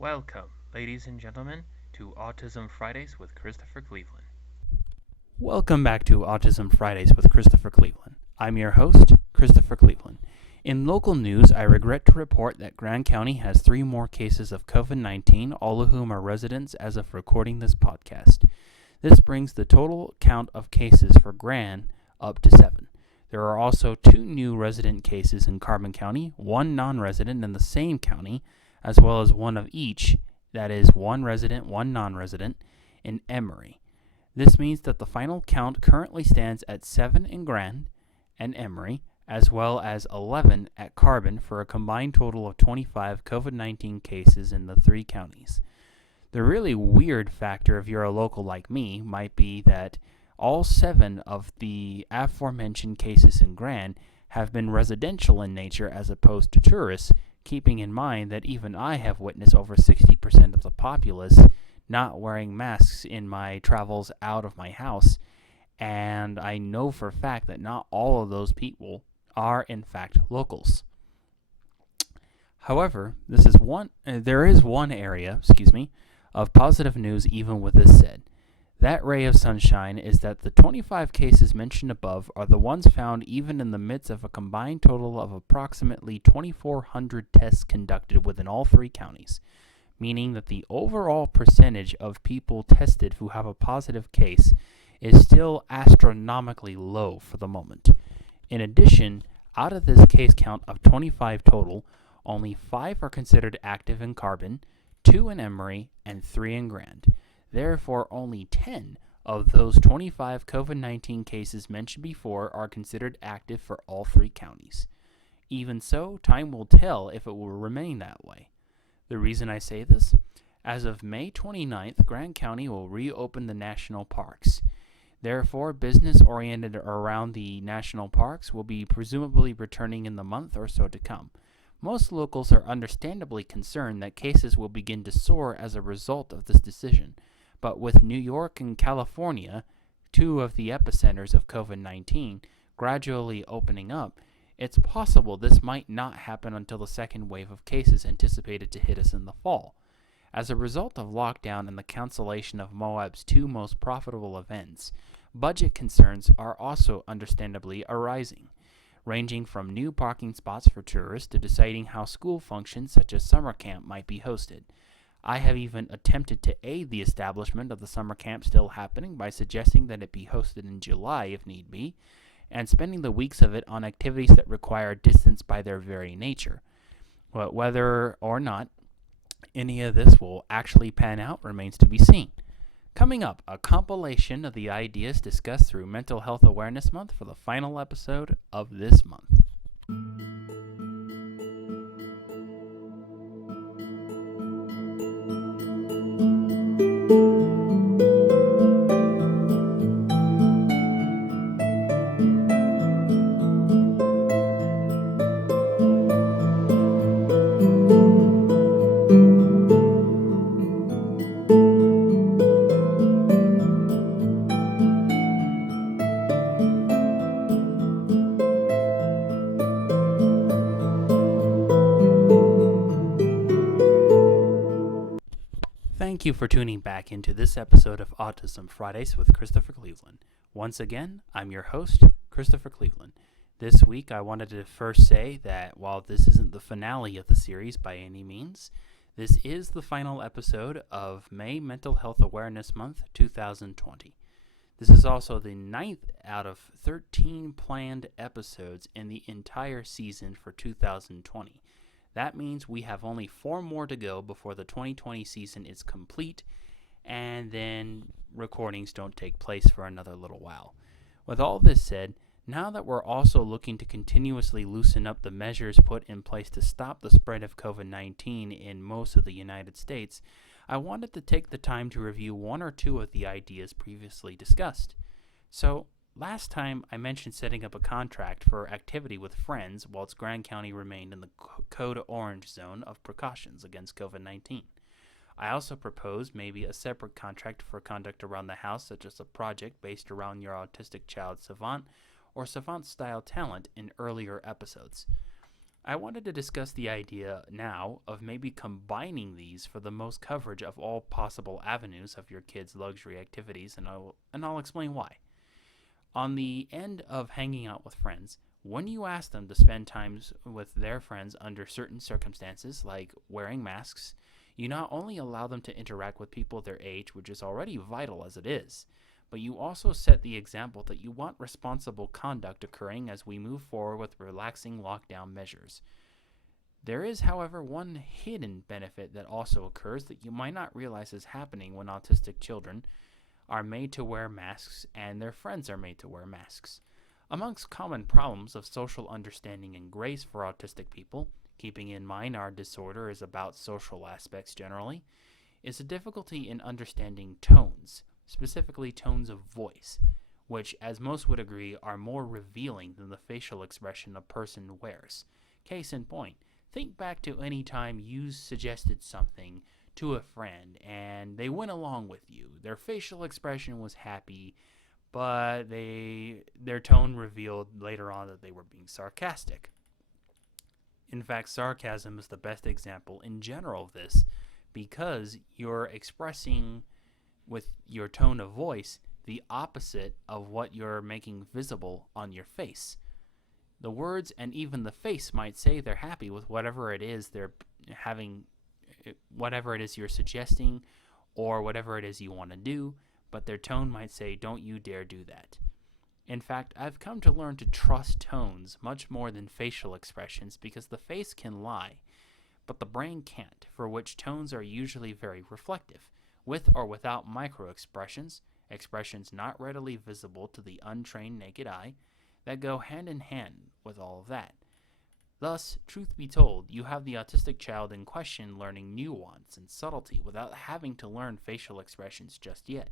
Welcome, ladies and gentlemen, to Autism Fridays with Christopher Cleveland. Welcome back to Autism Fridays with Christopher Cleveland. I'm your host, Christopher Cleveland. In local news, I regret to report that Grand County has 3 more cases of COVID-19, all of whom are residents as of recording this podcast. This brings the total count of cases for Grand up to 7. There are also 2 new resident cases in Carbon County, 1 non-resident in the same county, as well as 1 of each, that is 1 resident, 1 non-resident, in Emory. This means that the final count currently stands at 7 in Grand and Emory, as well as 11 at Carbon, for a combined total of 25 COVID-19 cases in the 3 counties. The really weird factor, if you're a local like me, might be that all 7 of the aforementioned cases in Grand have been residential in nature as opposed to tourists, keeping in mind that even I have witnessed over 60% of the populace not wearing masks in my travels out of my house, and I know for a fact that not all of those people are in fact locals. However, there is one area, of positive news even with this said. That ray of sunshine is that the 25 cases mentioned above are the ones found even in the midst of a combined total of approximately 2,400 tests conducted within all 3 counties, meaning that the overall percentage of people tested who have a positive case is still astronomically low for the moment. In addition, out of this case count of 25 total, only 5 are considered active in Carbon, 2 in Emory, and 3 in Grand. Therefore, only 10 of those 25 COVID-19 cases mentioned before are considered active for all 3 counties. Even so, time will tell if it will remain that way. The reason I say this? As of May 29th, Grand County will reopen the national parks. Therefore, business oriented around the national parks will be presumably returning in the month or so to come. Most locals are understandably concerned that cases will begin to soar as a result of this decision. But with New York and California, 2 of the epicenters of COVID-19, gradually opening up, it's possible this might not happen until the second wave of cases anticipated to hit us in the fall. As a result of lockdown and the cancellation of Moab's 2 most profitable events, budget concerns are also understandably arising, ranging from new parking spots for tourists to deciding how school functions such as summer camp might be hosted. I have even attempted to aid the establishment of the summer camp still happening by suggesting that it be hosted in July if need be, and spending the weeks of it on activities that require distance by their very nature. But whether or not any of this will actually pan out remains to be seen. Coming up, a compilation of the ideas discussed through Mental Health Awareness Month for the final episode of this month. Thank you for tuning back into this episode of Autism Fridays with Christopher Cleveland. Once again, I'm your host, Christopher Cleveland. This week, I wanted to first say that while this isn't the finale of the series by any means, this is the final episode of May Mental Health Awareness Month 2020. This is also the 9th out of 13 planned episodes in the entire season for 2020. That means we have only 4 more to go before the 2020 season is complete, and then recordings don't take place for another little while. With all this said, now that we're also looking to continuously loosen up the measures put in place to stop the spread of COVID-19 in most of the United States, I wanted to take the time to review 1 or 2 of the ideas previously discussed. So, last time, I mentioned setting up a contract for activity with friends whilst Grand County remained in the Code Orange zone of precautions against COVID-19. I also proposed maybe a separate contract for conduct around the house, such as a project based around your autistic child's savant or savant-style talent in earlier episodes. I wanted to discuss the idea now of maybe combining these for the most coverage of all possible avenues of your kids' luxury activities, and I'll explain why. On the end of hanging out with friends, when you ask them to spend time with their friends under certain circumstances, like wearing masks, you not only allow them to interact with people their age, which is already vital as it is, but you also set the example that you want responsible conduct occurring as we move forward with relaxing lockdown measures. There is, however, one hidden benefit that also occurs that you might not realize is happening when autistic children are made to wear masks and their friends are made to wear masks. Amongst common problems of social understanding and grace for autistic people, keeping in mind our disorder is about social aspects generally, is a difficulty in understanding tones, specifically tones of voice, which, as most would agree, are more revealing than the facial expression a person wears. Case in point, think back to any time you suggested something to a friend and they went along with you. Their facial expression was happy, but their tone revealed later on that they were being sarcastic. In fact, sarcasm is the best example in general of this because you're expressing with your tone of voice the opposite of what you're making visible on your face. The words and even the face might say they're happy with whatever it is they're having, whatever it is you're suggesting, or whatever it is you want to do, but their tone might say, don't you dare do that. In fact, I've come to learn to trust tones much more than facial expressions because the face can lie, but the brain can't, for which tones are usually very reflective, with or without microexpressions, expressions not readily visible to the untrained naked eye, that go hand in hand with all of that. Thus, truth be told, you have the autistic child in question learning nuance and subtlety without having to learn facial expressions just yet.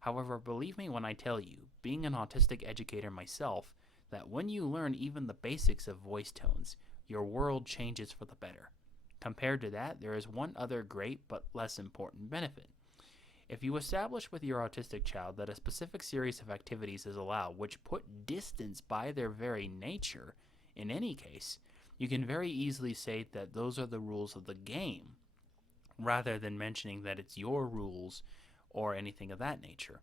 However, believe me when I tell you, being an autistic educator myself, that when you learn even the basics of voice tones, your world changes for the better. Compared to that, there is one other great but less important benefit. If you establish with your autistic child that a specific series of activities is allowed which put distance by their very nature, in any case, you can very easily say that those are the rules of the game, rather than mentioning that it's your rules or anything of that nature.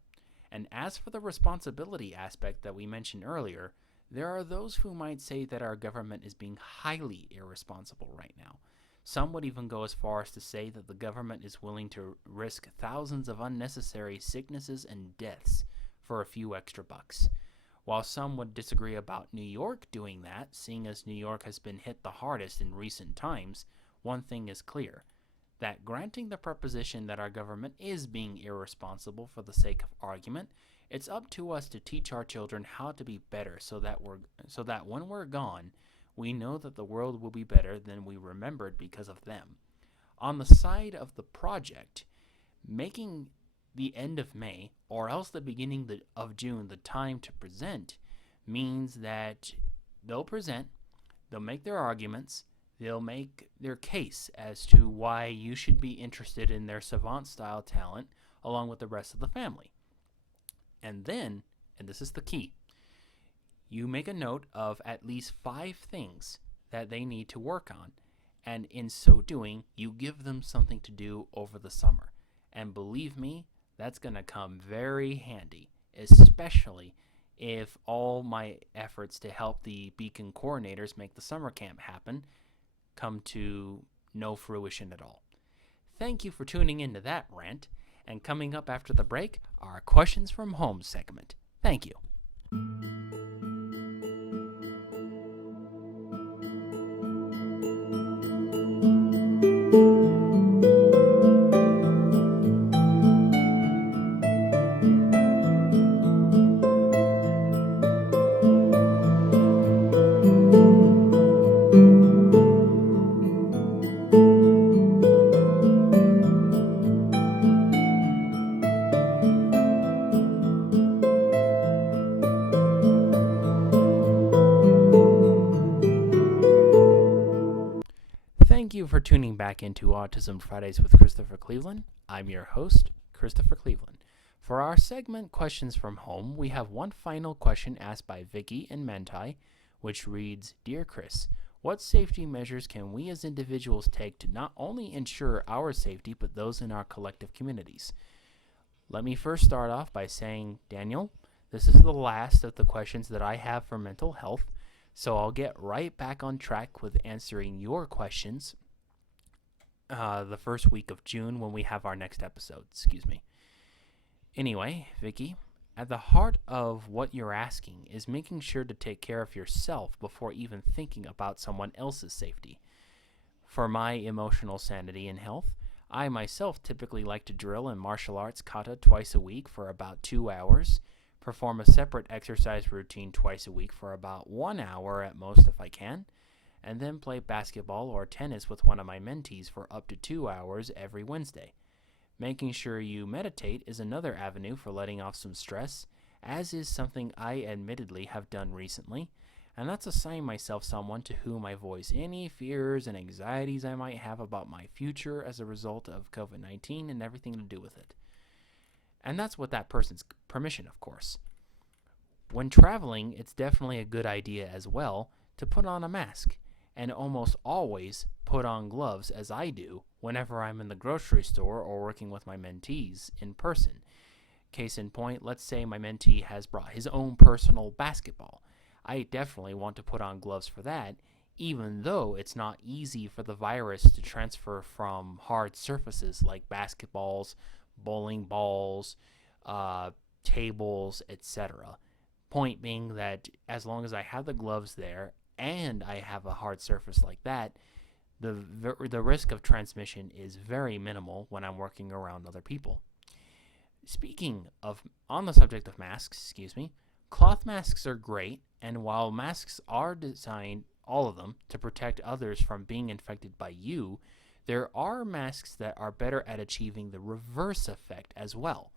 And as for the responsibility aspect that we mentioned earlier, there are those who might say that our government is being highly irresponsible right now. Some would even go as far as to say that the government is willing to risk thousands of unnecessary sicknesses and deaths for a few extra bucks. While some would disagree about New York doing that, seeing as New York has been hit the hardest in recent times, one thing is clear, that granting the proposition that our government is being irresponsible for the sake of argument, it's up to us to teach our children how to be better so that when we're gone, we know that the world will be better than we remembered because of them. On the side of the project, making the end of May or else the beginning of June the time to present means that they'll present, they'll make their arguments, they'll make their case as to why you should be interested in their savant style talent along with the rest of the family. And then, and this is the key, you make a note of at least 5 things that they need to work on. And in so doing, you give them something to do over the summer. And believe me, that's going to come very handy, especially if all my efforts to help the Beacon coordinators make the summer camp happen come to no fruition at all. Thank you for tuning into that rant. And coming up after the break, our Questions from Home segment. Thank you. Thank you for tuning back into Autism Fridays with Christopher Cleveland. I'm your host, Christopher Cleveland. For our segment Questions from Home, we have one final question asked by Vicky and Mentai, which reads, Dear Chris, What safety measures can we as individuals take to not only ensure our safety, but those in our collective communities? Let me first start off by saying, Daniel, this is the last of the questions that I have for mental health, so I'll get right back on track with answering your questions the first week of June when we have our next episode. Excuse me. Anyway, Vicky, at the heart of what you're asking is making sure to take care of yourself before even thinking about someone else's safety. For my emotional sanity and health, I myself typically like to drill in martial arts kata twice a week for about 2 hours, perform a separate exercise routine twice a week for about 1 hour at most if I can, and then play basketball or tennis with one of my mentees for up to 2 hours every Wednesday. Making sure you meditate is another avenue for letting off some stress, as is something I admittedly have done recently, and that's assign myself someone to whom I voice any fears and anxieties I might have about my future as a result of COVID-19 and everything to do with it. And that's with that person's permission, of course. When traveling, it's definitely a good idea as well to put on a mask, and almost always put on gloves, as I do whenever I'm in the grocery store or working with my mentees in person. Case in point, let's say my mentee has brought his own personal basketball. I definitely want to put on gloves for that, even though it's not easy for the virus to transfer from hard surfaces like basketballs, bowling balls, tables, etc. Point being that as long as I have the gloves there and I have a hard surface like that, the risk of transmission is very minimal when I'm working around other people. Speaking of, on the subject of masks, cloth masks are great, and while masks are designed, all of them, to protect others from being infected by you, there are masks that are better at achieving the reverse effect as well.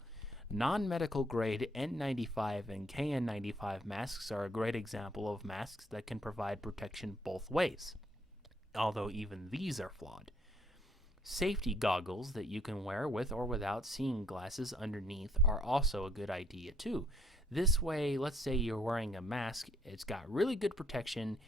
Non-medical grade N95 and KN95 masks are a great example of masks that can provide protection both ways, although even these are flawed. Safety goggles that you can wear with or without seeing glasses underneath are also a good idea too. This way, let's say you're wearing a mask, it's got really good protection,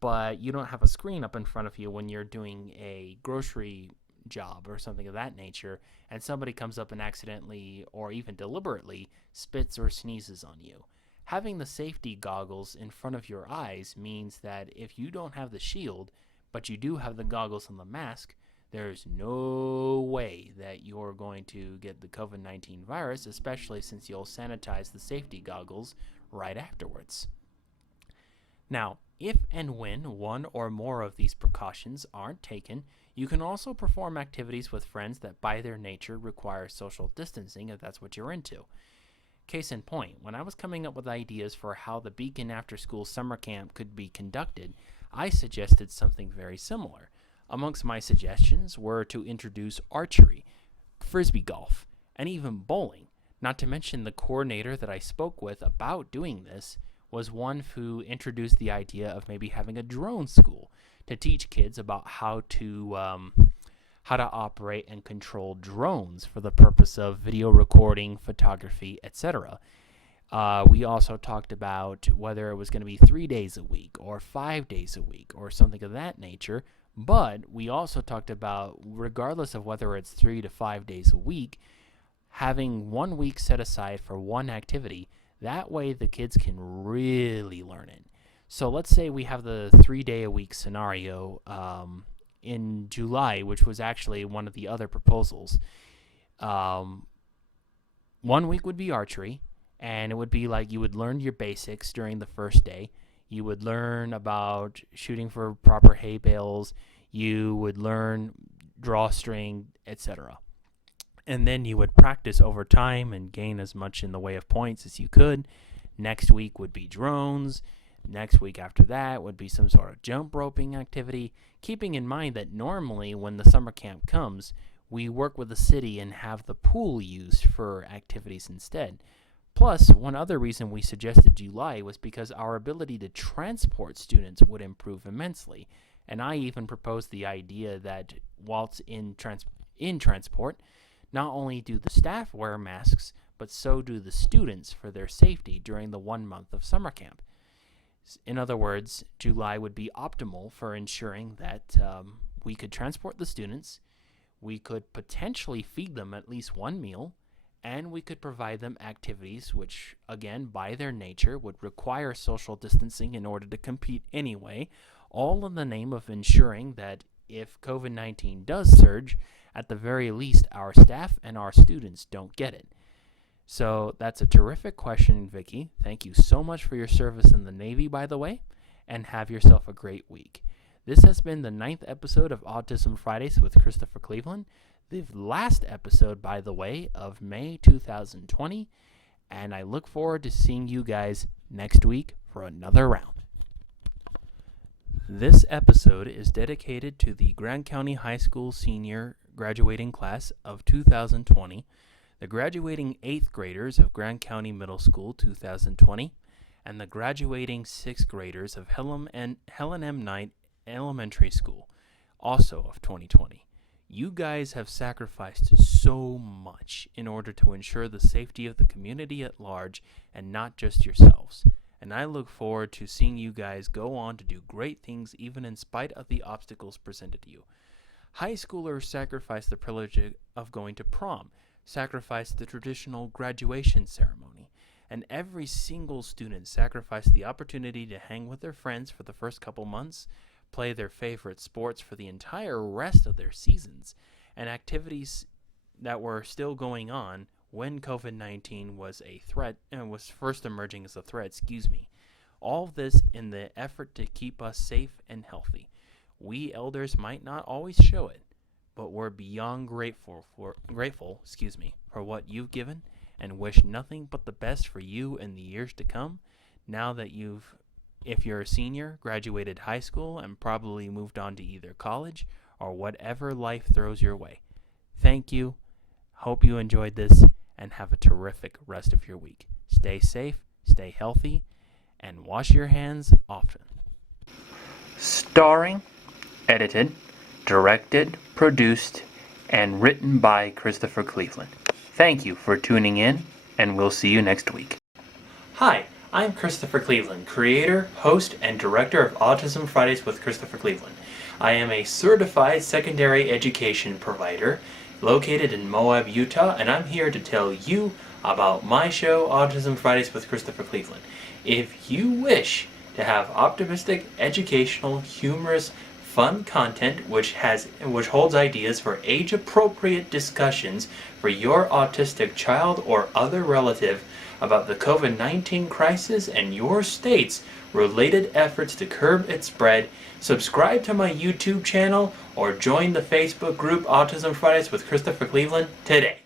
but you don't have a screen up in front of you when you're doing a grocery job or something of that nature, and somebody comes up and accidentally or even deliberately spits or sneezes on you. Having the safety goggles in front of your eyes means that if you don't have the shield, but you do have the goggles and the mask, there's no way that you're going to get the COVID-19 virus, especially since you'll sanitize the safety goggles right afterwards. Now, if and when one or more of these precautions aren't taken, you can also perform activities with friends that by their nature require social distancing if that's what you're into. Case in point, when I was coming up with ideas for how the Beacon After School Summer Camp could be conducted, I suggested something very similar. Amongst my suggestions were to introduce archery, frisbee golf, and even bowling. Not to mention the coordinator that I spoke with about doing this was one who introduced the idea of maybe having a drone school to teach kids about how to operate and control drones for the purpose of video recording, photography, etc. We also talked about whether it was going to be 3 days a week or 5 days a week or something of that nature. But we also talked about, regardless of whether it's 3 to 5 days a week, having 1 week set aside for one activity. That way the kids can really learn it. So let's say we have the 3-day-a-week scenario in July, which was actually one of the other proposals. 1 week would be archery, and it would be like you would learn your basics during the first day. You would learn about shooting for proper hay bales. You would learn drawstring, etc. And then you would practice over time and gain as much in the way of points as you could. Next week would be drones. Next week after that would be some sort of jump roping activity, keeping in mind that normally when the summer camp comes, we work with the city and have the pool used for activities instead. Plus, one other reason we suggested July was because our ability to transport students would improve immensely. And I even proposed the idea that whilst in transport, not only do the staff wear masks, but so do the students for their safety during the 1 month of summer camp. In other words, July would be optimal for ensuring that we could transport the students, we could potentially feed them at least one meal, and we could provide them activities which, again, by their nature, would require social distancing in order to compete anyway, all in the name of ensuring that if COVID-19 does surge, at the very least, our staff and our students don't get it. So that's a terrific question, Vicky. Thank you so much for your service in the Navy, by the way, and have yourself a great week. This has been the 9th episode of Autism Fridays with Christopher Cleveland, the last episode, by the way, of May 2020, and I look forward to seeing you guys next week for another round. This episode is dedicated to the Grand County High School senior graduating class of 2020, the graduating 8th graders of Grand County Middle School 2020, and the graduating 6th graders of Helen M. Knight Elementary School, also of 2020. You guys have sacrificed so much in order to ensure the safety of the community at large and not just yourselves. And I look forward to seeing you guys go on to do great things even in spite of the obstacles presented to you. High schoolers sacrifice the privilege of going to prom, sacrifice the traditional graduation ceremony, and every single student sacrificed the opportunity to hang with their friends for the first couple months, play their favorite sports for the entire rest of their seasons, and activities that were still going on when COVID-19 was a threat and was first emerging as a threat, All of this in the effort to keep us safe and healthy. We elders might not always show it, but we're beyond grateful for what you've given and wish nothing but the best for you in the years to come. Now that if you're a senior, graduated high school and probably moved on to either college or whatever life throws your way. Thank you. Hope you enjoyed this and have a terrific rest of your week. Stay safe, stay healthy, and wash your hands often. Starring, edited, directed, produced, and written by Christopher Cleveland. Thank you for tuning in, and we'll see you next week. Hi, I'm Christopher Cleveland, creator, host, and director of Autism Fridays with Christopher Cleveland. I am a certified secondary education provider located in Moab, Utah, and I'm here to tell you about my show, Autism Fridays with Christopher Cleveland. If you wish to have optimistic, educational, humorous, fun content which holds ideas for age-appropriate discussions for your autistic child or other relative about the COVID-19 crisis and your state's related efforts to curb its spread, subscribe to my YouTube channel or join the Facebook group Autism Fridays with Christopher Cleveland today.